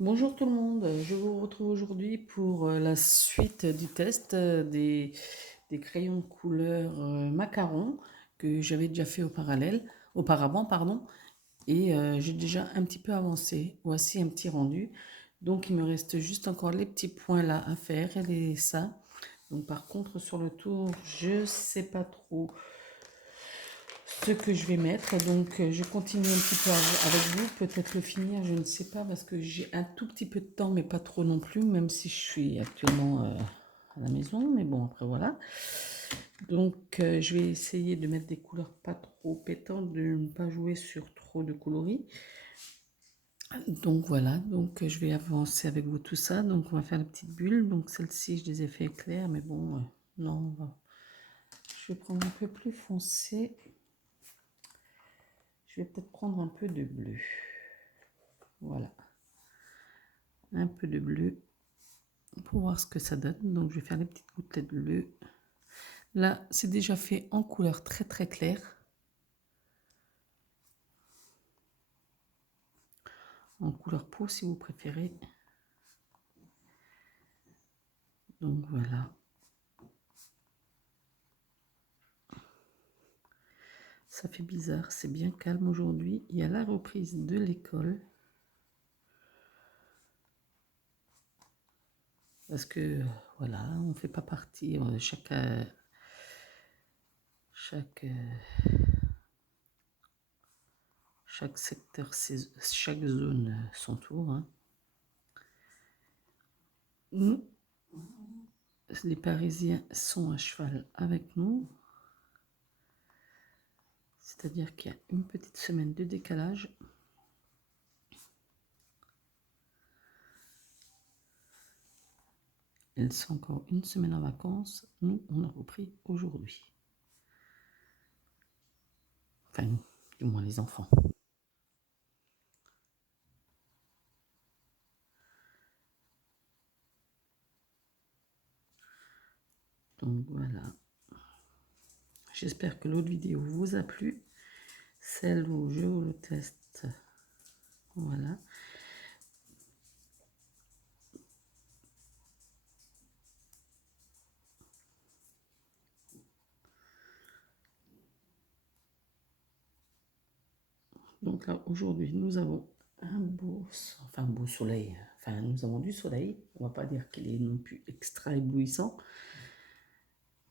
Bonjour tout le monde, je vous retrouve aujourd'hui pour la suite du test des crayons de couleur macaron que j'avais déjà fait auparavant, pardon, et j'ai déjà un petit peu avancé. Voici un petit rendu. Donc il me reste juste encore les petits points là à faire et ça. Donc par contre sur le tour, je sais pas trop ce que je vais mettre. Donc je continue un petit peu avec vous, peut-être le finir, je ne sais pas, parce que j'ai un tout petit peu de temps, mais pas trop non plus, même si je suis actuellement à la maison, mais bon, après voilà. Donc je vais essayer de mettre des couleurs pas trop pétantes, de ne pas jouer sur trop de coloris. Donc voilà, donc je vais avancer avec vous tout ça. Donc on va faire les petites bulles. Donc celles-ci, je les ai fait claires, mais bon, non, je vais prendre un peu plus foncé. Je vais peut-être prendre un peu de bleu. Voilà. Un peu de bleu pour voir ce que ça donne. Donc je vais faire les petites gouttelettes bleues. Là, c'est déjà fait en couleur très très claire. En couleur peau si vous préférez. Donc voilà. Ça fait bizarre, c'est bien calme aujourd'hui. Il y a la reprise de l'école. Parce que voilà, on ne fait pas partie, chaque secteur, chaque zone son tour. Hein. Nous, les Parisiens sont à cheval avec nous. C'est-à-dire qu'il y a une petite semaine de décalage. Elles sont encore une semaine en vacances. Nous, on a repris aujourd'hui. Enfin, du moins les enfants. Donc voilà. J'espère que l'autre vidéo vous a plu. Celle où je vous le teste. Voilà. Donc là, aujourd'hui, nous avons un beau soleil. Enfin, nous avons du soleil. On va pas dire qu'il est non plus extra éblouissant.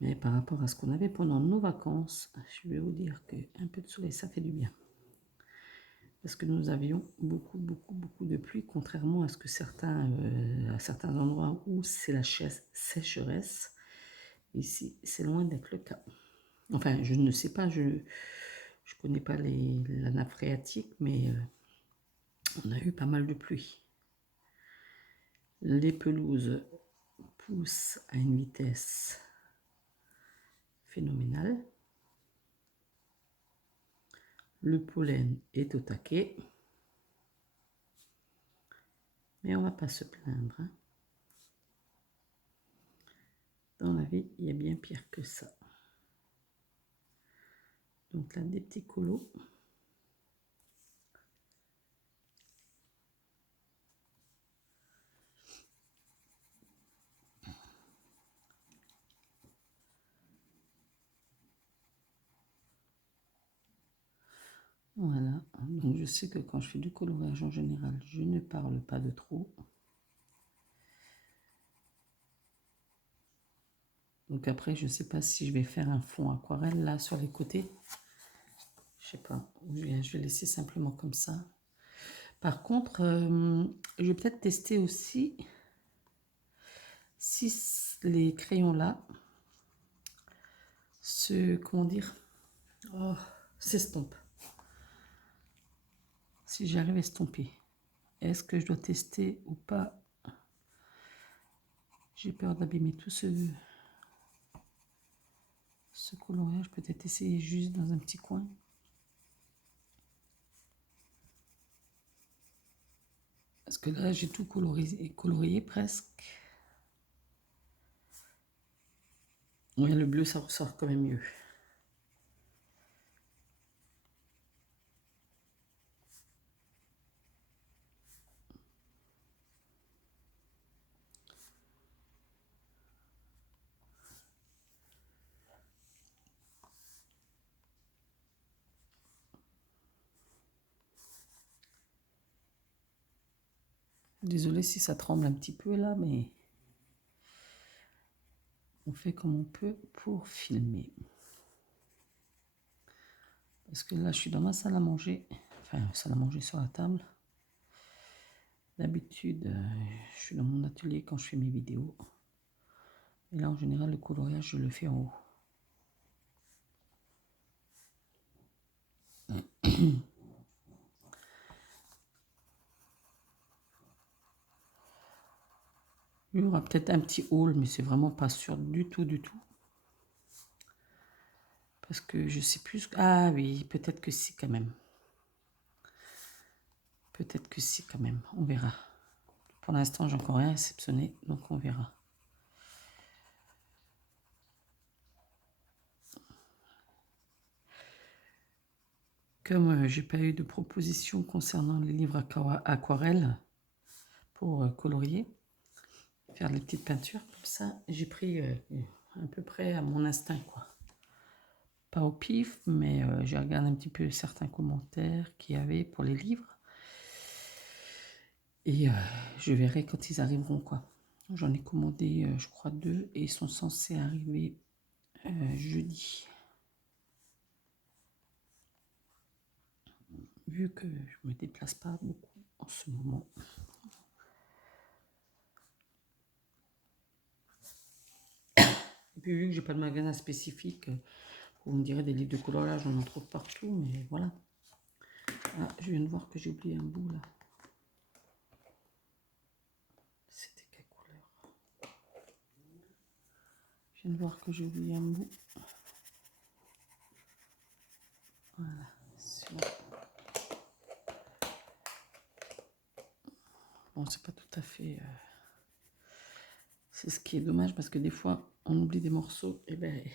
Mais par rapport à ce qu'on avait pendant nos vacances, je vais vous dire qu'un peu de soleil, ça fait du bien. Parce que nous avions beaucoup de pluie, contrairement à ce que à certains endroits où c'est la sécheresse. Ici, c'est loin d'être le cas. Enfin, je ne sais pas, je ne connais pas la nappe phréatique, mais on a eu pas mal de pluie. Les pelouses poussent à une vitesse phénoménale. Le pollen est au taquet. Mais on ne va pas se plaindre. Hein. Dans la vie, il y a bien pire que ça. Donc là, des petits colos. Voilà, donc je sais que quand je fais du coloriage en général, je ne parle pas de trop. Donc après, je ne sais pas si je vais faire un fond aquarelle là sur les côtés. Je sais pas, je vais laisser simplement comme ça. Par contre, je vais peut-être tester aussi si les crayons là comment dire, s'estompent. Si j'arrive à estomper, est-ce que je dois tester ou pas? J'ai peur d'abîmer tout ce coloriage. Peut-être essayer juste dans un petit coin. Parce que là, j'ai tout colorié presque. Ouais, le bleu, ça ressort quand même mieux. Désolée si ça tremble un petit peu là, mais on fait comme on peut pour filmer. Parce que là, je suis dans ma salle à manger. Enfin, salle à manger sur la table. D'habitude, je suis dans mon atelier quand je fais mes vidéos. Et là, en général, le coloriage, je le fais en haut. Il y aura peut-être un petit haul, mais c'est vraiment pas sûr du tout, du tout. Parce que je sais plus... Ah oui, peut-être que si quand même. Peut-être que si quand même, on verra. Pour l'instant, j'ai encore rien réceptionné, donc on verra. Comme j'ai pas eu de proposition concernant les livres aquarelles pour colorier, faire des petites peintures, comme ça, j'ai pris à peu près à mon instinct, quoi. Pas au pif, mais j'ai regardé un petit peu certains commentaires qu'il y avait pour les livres. Et je verrai quand ils arriveront, quoi. J'en ai commandé, je crois, 2 et ils sont censés arriver jeudi. Vu que je me déplace pas beaucoup en ce moment. Et puis vu que j'ai pas de magasin spécifique, vous me direz des livres de coloriage, on en trouve partout, mais voilà. Ah, je viens de voir que j'ai oublié un bout là. C'était quelle couleur? Je viens de voir que j'ai oublié un bout. Voilà, celui-là. Bon, c'est pas tout à fait... C'est ce qui est dommage parce que des fois, on oublie des morceaux. Et ben...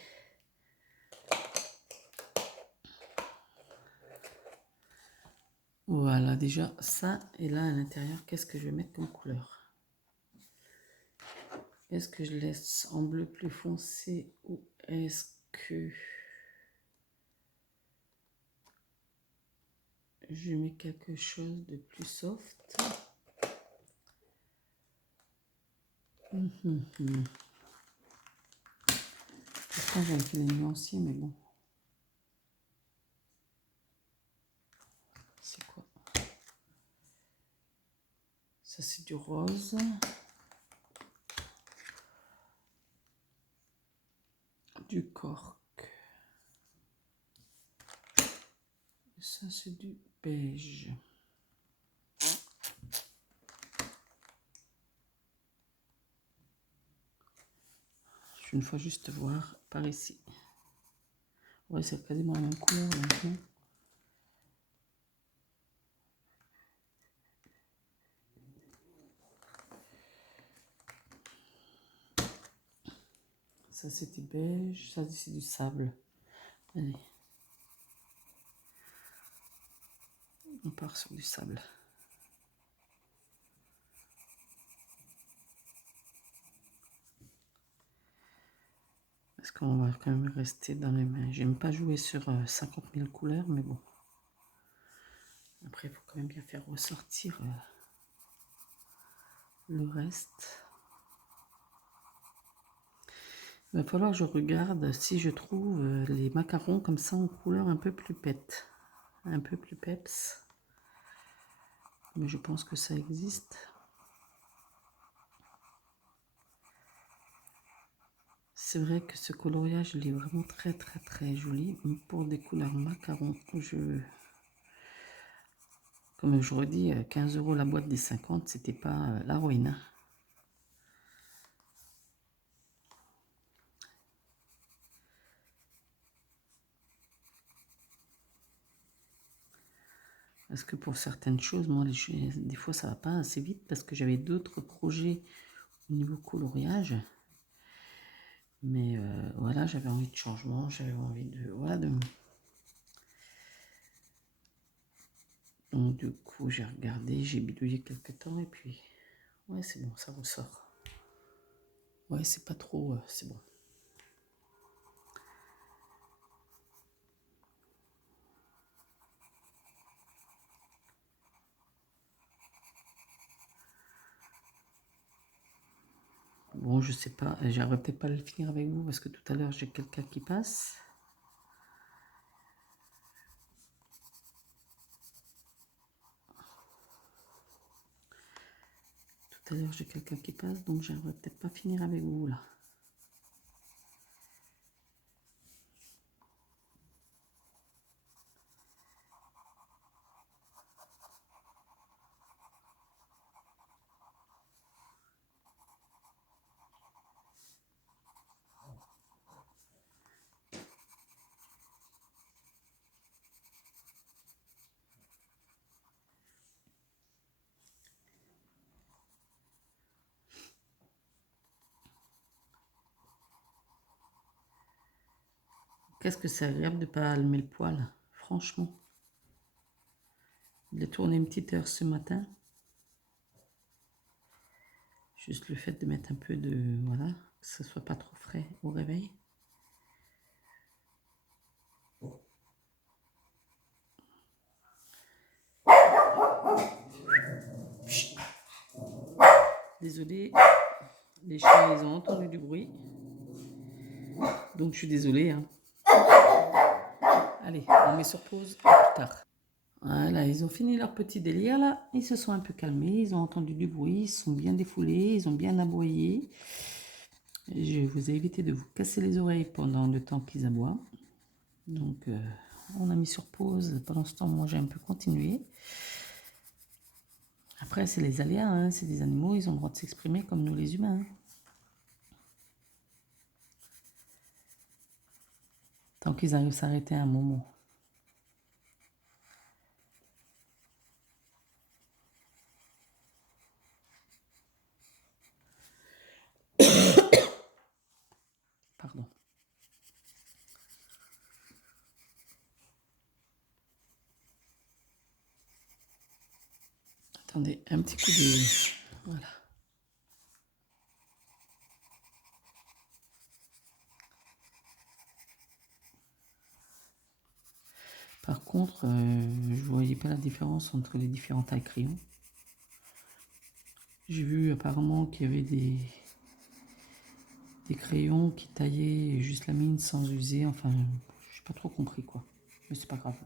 Voilà, déjà ça. Et là, à l'intérieur, qu'est-ce que je vais mettre comme couleur? Est-ce que je laisse en bleu plus foncé ou est-ce que je mets quelque chose de plus soft? Pourtant, j'avais fait des nuanciers, mais bon. C'est quoi? Ça, c'est du rose. Du cork. Et ça, c'est du beige. Je vais une fois juste voir par ici. Ouais, c'est quasiment la même couleur maintenant. Ça, c'était beige. Ça, c'est du sable. Allez. On part sur du sable. Parce qu'on va quand même rester dans les mains. J'aime pas jouer sur 50 000 couleurs, mais bon. Après, il faut quand même bien faire ressortir le reste. Il va falloir que je regarde si je trouve les macarons comme ça en couleur un peu plus pète. Un peu plus peps. Mais je pense que ça existe. C'est vrai que ce coloriage, il est vraiment très très très joli. Pour des couleurs macarons, comme je redis, 15 € la boîte des 50, c'était pas la ruine. Parce que pour certaines choses, moi, des fois, ça va pas assez vite parce que j'avais d'autres projets au niveau coloriage. Mais voilà, j'avais envie de changement, j'avais envie de... Voilà, Donc du coup, j'ai regardé, j'ai bidouillé quelques temps et puis... Ouais, c'est bon, ça ressort. Ouais, c'est pas trop... c'est bon. Bon, je sais pas, j'arriverai peut-être pas à le finir avec vous parce que tout à l'heure j'ai quelqu'un qui passe. Tout à l'heure j'ai quelqu'un qui passe, donc j'arriverai peut-être pas à finir avec vous là. Qu'est-ce que c'est agréable de ne pas allumer le poêle, franchement. Je l'ai tourné une petite heure ce matin. Juste le fait de mettre un peu de... Voilà, que ce soit pas trop frais au réveil. Désolée, les chiens, ils ont entendu du bruit. Donc je suis désolée. Hein. Allez, on met sur pause, à plus tard. Voilà, ils ont fini leur petit délire là. Ils se sont un peu calmés, ils ont entendu du bruit, ils se sont bien défoulés, ils ont bien aboyé. Je vous ai évité de vous casser les oreilles pendant le temps qu'ils aboient. Donc on a mis sur pause. Pendant ce temps, moi j'ai un peu continué. Après, c'est les aléas, hein. C'est des animaux, ils ont le droit de s'exprimer comme nous les humains. Hein. Tant qu'ils arrivent à s'arrêter à un moment. Pardon. Attendez, un petit coup de... Voilà. Par contre, je ne voyais pas la différence entre les différents tailles crayons. J'ai vu apparemment qu'il y avait des crayons qui taillaient juste la mine sans user. Enfin, je n'ai pas trop compris quoi. Mais c'est pas grave.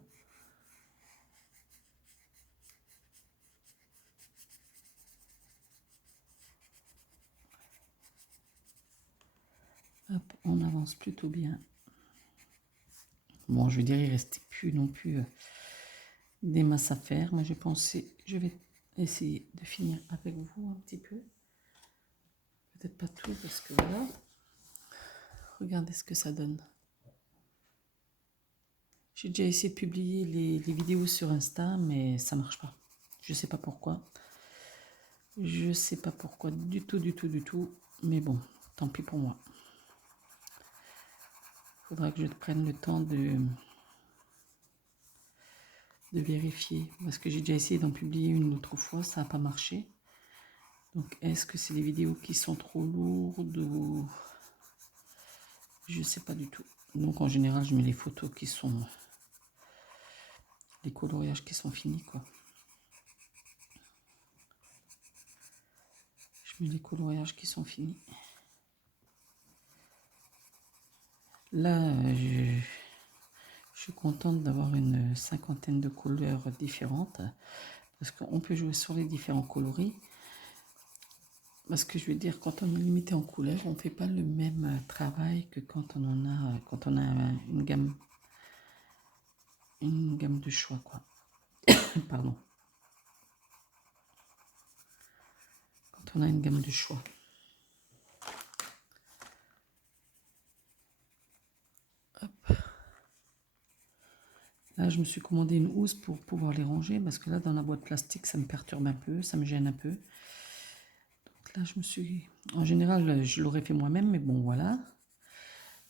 Hop, on avance plutôt bien. Bon, je veux dire, il restait plus non plus des masses à faire. Moi, j'ai pensé, je vais essayer de finir avec vous un petit peu. Peut-être pas tout parce que voilà. Regardez ce que ça donne. J'ai déjà essayé de publier les vidéos sur Insta, mais ça marche pas. Je sais pas pourquoi. Je sais pas pourquoi du tout. Mais bon, tant pis pour moi. Faudra que je prenne le temps de vérifier. Parce que j'ai déjà essayé d'en publier une autre fois, ça n'a pas marché. Donc est-ce que c'est des vidéos qui sont trop lourdes ou... Je sais pas du tout. Donc en général, je mets les photos qui sont... les coloriages qui sont finis, quoi. Je mets les coloriages qui sont finis. Là, je suis contente d'avoir une cinquantaine de couleurs différentes. Parce qu'on peut jouer sur les différents coloris. Parce que je veux dire, quand on est limité en couleurs, on ne fait pas le même travail que quand on en a, quand on a une gamme de choix, quoi. Pardon. Quand on a une gamme de choix. Hop. Là, je me suis commandé une housse pour pouvoir les ranger parce que là, dans la boîte plastique, ça me perturbe un peu, ça me gêne un peu. Donc là, je me suis... En général, je l'aurais fait moi-même, mais bon, voilà.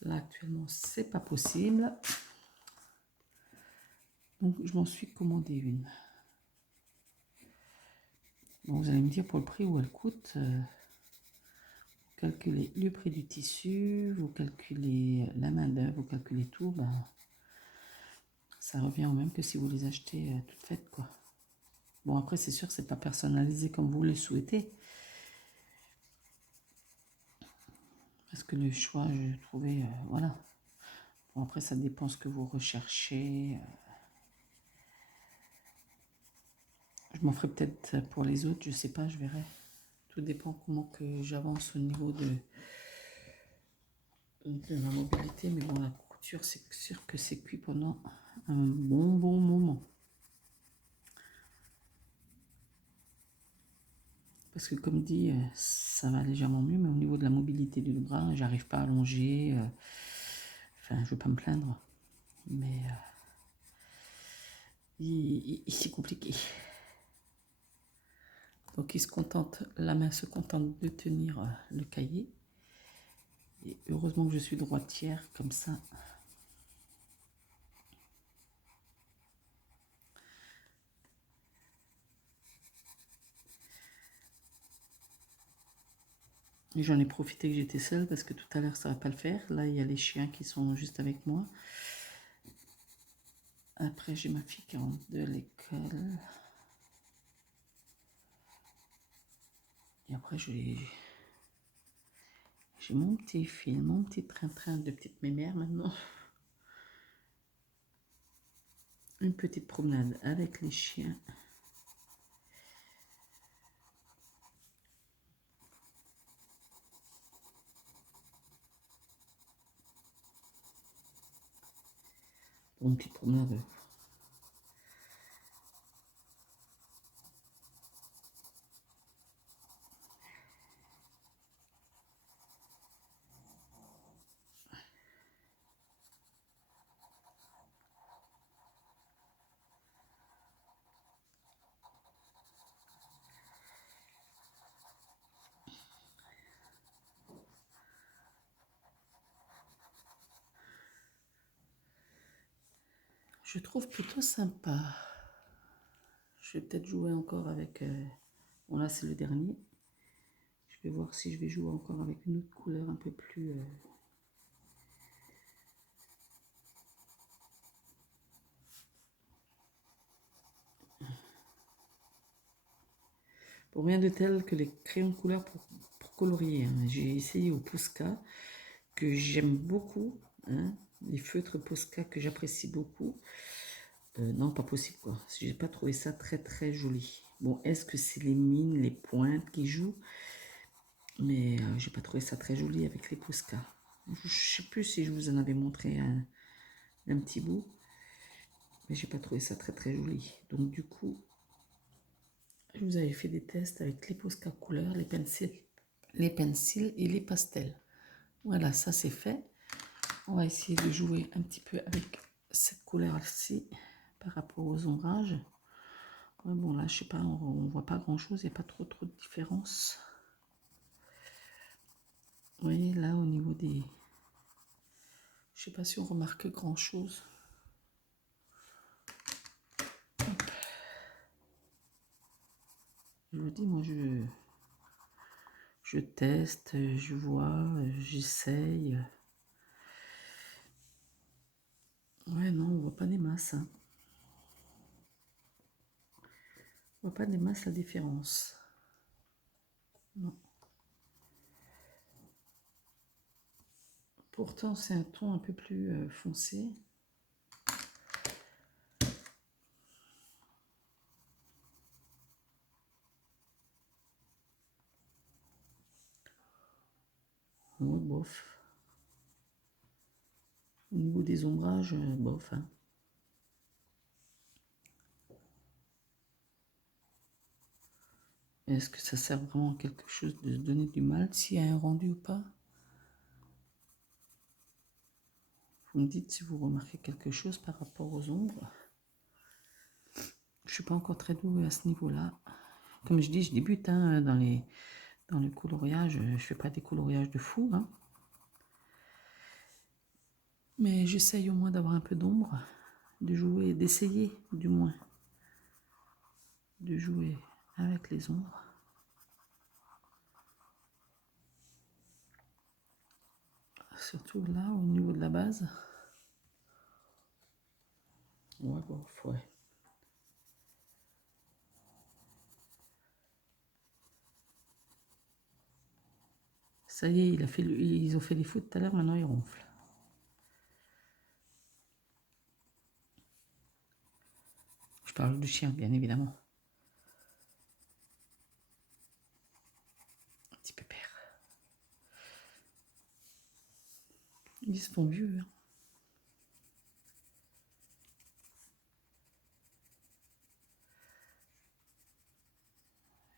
Là, actuellement, c'est pas possible. Donc, je m'en suis commandé une. Bon, vous allez me dire pour le prix où elle coûte. Vous calculez le prix du tissu, vous calculez la main-d'œuvre, vous calculez tout. Ben, ça revient au même que si vous les achetez toutes faites, quoi. Bon, après, c'est sûr que c'est pas personnalisé comme vous le souhaitez. Parce que le choix, je trouvais, voilà. Bon, après, ça dépend ce que vous recherchez. Je m'en ferai peut-être pour les autres, je sais pas, je verrai. Tout dépend comment que j'avance au niveau de ma mobilité. Mais bon, la couture, c'est sûr que c'est cuit pendant un bon moment. Parce que comme dit, ça va légèrement mieux, mais au niveau de la mobilité du bras, j'arrive pas à allonger. Enfin, je veux pas me plaindre, mais c'est compliqué. Donc la main se contente de tenir le cahier. Et heureusement que je suis droitière, comme ça. Et j'en ai profité que j'étais seule parce que tout à l'heure ça va pas le faire. Là il y a les chiens qui sont juste avec moi. Après j'ai ma fille qui rentre de l'école. Et après j'ai mon petit film, mon petit train-train de petite mémère maintenant. Une petite promenade avec les chiens. Une petite promenade. Je trouve plutôt sympa. Je vais peut-être jouer encore avec... Bon là c'est le dernier. Je vais voir si je vais jouer encore avec une autre couleur un peu plus... Bon, rien de tel que les crayons de couleur pour colorier, hein. J'ai essayé au Posca, que j'aime beaucoup, hein. Les feutres Posca que j'apprécie beaucoup. Non, pas possible quoi. J'ai pas trouvé ça très joli. Bon, est-ce que c'est les mines, les pointes qui jouent? Mais j'ai pas trouvé ça très joli avec les Posca. Je sais plus si je vous en avais montré un petit bout, mais j'ai pas trouvé ça très joli. Donc du coup, je vous avais fait des tests avec les Posca couleurs, les pencils et les pastels. Voilà, ça c'est fait. On va essayer de jouer un petit peu avec cette couleur-ci par rapport aux ombrages. Ouais, bon là, je sais pas, on voit pas grand-chose, il n'y a pas trop de différence. Vous voyez, là, au niveau des... Je sais pas si on remarque grand-chose. Je vous dis, moi, je teste, je vois, j'essaye. Ouais, non, on voit pas des masses. Hein. On voit pas des masses la différence. Non. Pourtant, c'est un ton un peu plus foncé. Ouais, bof. Au niveau des ombrages, bof. Hein. Est-ce que ça sert vraiment à quelque chose de se donner du mal s'il y a un rendu ou pas? Vous me dites si vous remarquez quelque chose par rapport aux ombres. Je ne suis pas encore très douée à ce niveau-là. Comme je dis, je débute hein, dans le coloriage. Je ne fais pas des coloriages de fou. Hein. Mais j'essaye au moins d'avoir un peu d'ombre, de jouer, d'essayer du moins, de jouer avec les ombres. Surtout là, au niveau de la base. Ouais, bon, ouais. Ça y est, ils ont fait les fous tout à l'heure, maintenant ils ronflent. Je parle du chien, bien évidemment. Petit pépère. Ils se font vieux. Hein.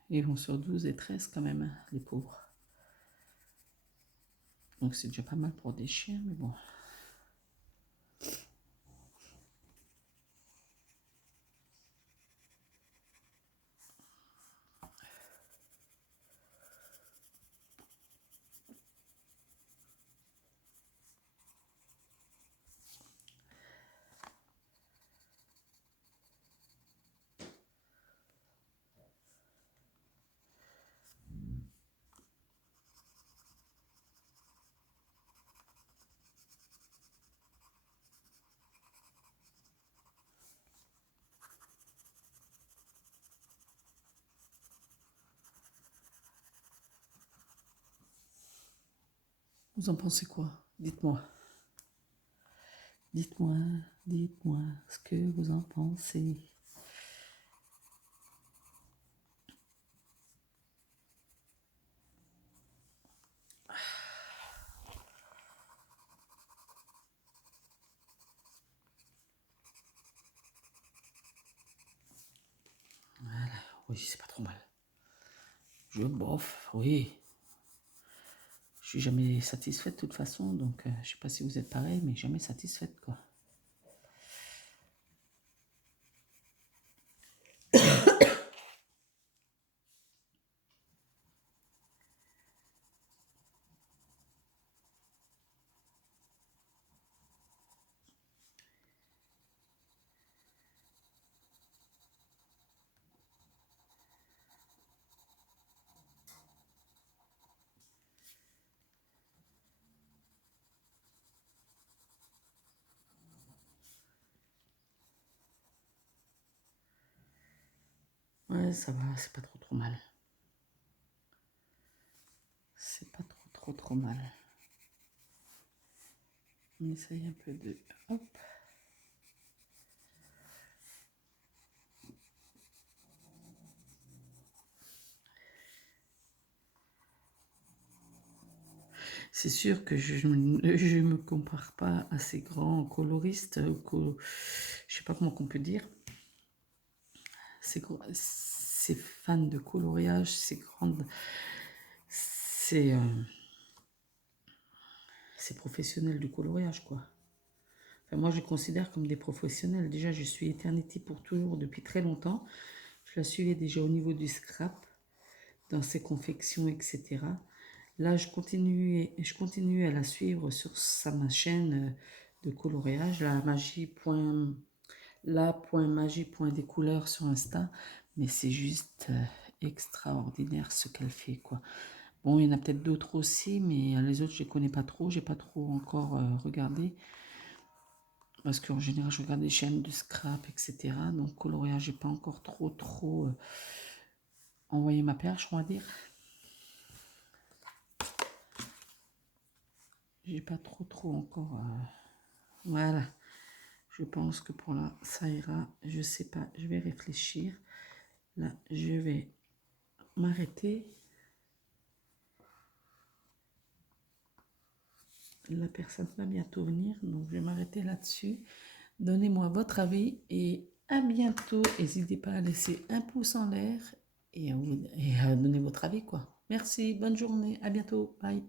Ils vont sur 12 et 13 quand même, hein, les pauvres. Donc c'est déjà pas mal pour des chiens, mais bon. Vous en pensez quoi? Dites-moi. Dites-moi, dites-moi ce que vous en pensez. Voilà, oui, c'est pas trop mal. Je bof, oui. Je suis jamais satisfaite de toute façon, donc je sais pas si vous êtes pareil, mais jamais satisfaite, quoi. Ouais, ça va, c'est pas trop mal. C'est pas trop mal. On essaye un peu de... Hop. C'est sûr que je me compare pas à ces grands coloristes, je sais pas comment on peut dire, ces fans de coloriage, ces professionnels du coloriage, quoi. Enfin, moi, je les considère comme des professionnels. Déjà, je suis Eternity pour toujours depuis très longtemps. Je la suivais déjà au niveau du scrap, dans ses confections, etc. Là, je continue à la suivre sur ma chaîne de coloriage, la.magie.des-couleurs sur Insta. Mais c'est juste extraordinaire ce qu'elle fait, quoi. Bon, il y en a peut-être d'autres aussi, mais les autres, je les connais pas trop. J'ai pas trop encore regardé. Parce qu'en général, je regarde des chaînes de scrap, etc. Donc, coloriage, j'ai pas encore trop envoyé ma perche, on va dire. J'ai pas trop encore... Voilà. Je pense que pour là, ça ira. Je sais pas, je vais réfléchir. Là, je vais m'arrêter. La personne va bientôt venir, donc je vais m'arrêter là-dessus. Donnez-moi votre avis et à bientôt. N'hésitez pas à laisser un pouce en l'air et à donner votre avis, quoi. Merci, bonne journée, à bientôt, bye.